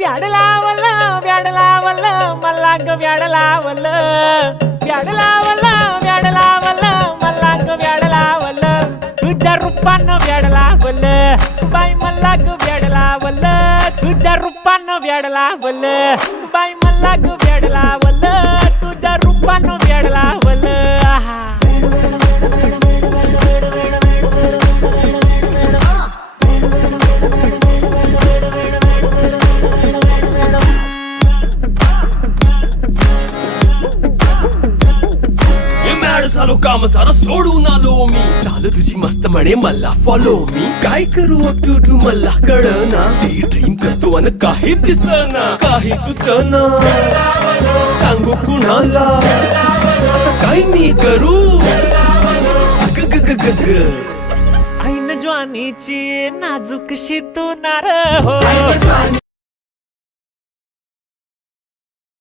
व्याड लावलं व्याड लावलं मला ग व्याड लावलं व्याड लावलं व्याड लावलं मला ग व्याड लावलं तुझ्या रूपानं व्याड लावलं बाई मला ग व्याड लावलं तुझ्या रूपानं व्याड लावलं बाई मला ग व्याड लावलं तुझ्या रूपानं व्याड लावलं आहा झालो काम सारा सोडून आलो मी झालं तुझी मस्त म्हणे मला फॉलो मी काय करू टू मला कळना ती ड्रीम करतो आणि काही दिसना काही सुचना सांगू कुणाला आता काय मी करू अग ग ग ग ग ऐन ज्वानीची नाजूक शी तू नार हो